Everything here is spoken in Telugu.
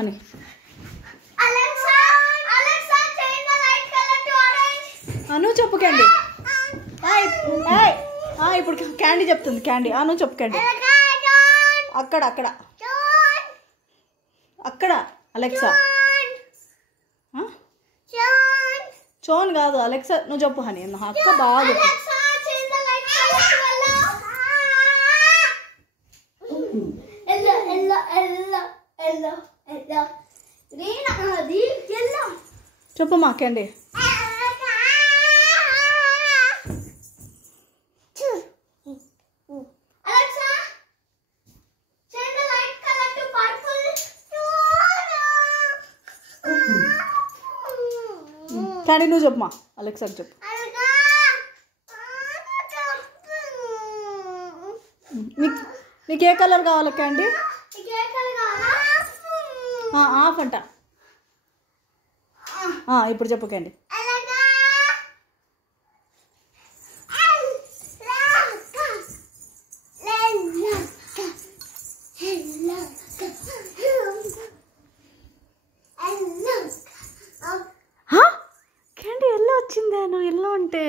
అని. నువ్వు చెప్పు క్యాండీ. ఇప్పుడు క్యాండీ చెప్తుంది. క్యాండీ నువ్వు చెప్పు క్యాండీ. అక్కడ అక్కడ అక్కడ అలెక్సా. చోన్ కాదు అలెక్సా, నువ్వు చెప్పు హనీ. అక్క బాగా చెప్పమ్మా క్యాండీ. క్యాండీ నువ్వు చెప్పమ్మా. అలెక్సాకి చెప్పు. నీకు ఏ కలర్ కావాలి క్యాండీ? ఆఫ్ అంట. ఇప్పుడు చెప్పు క్యాండీ. క్యాండీ ఎల్లో వచ్చిందా? నువ్వు ఎల్లో అంటే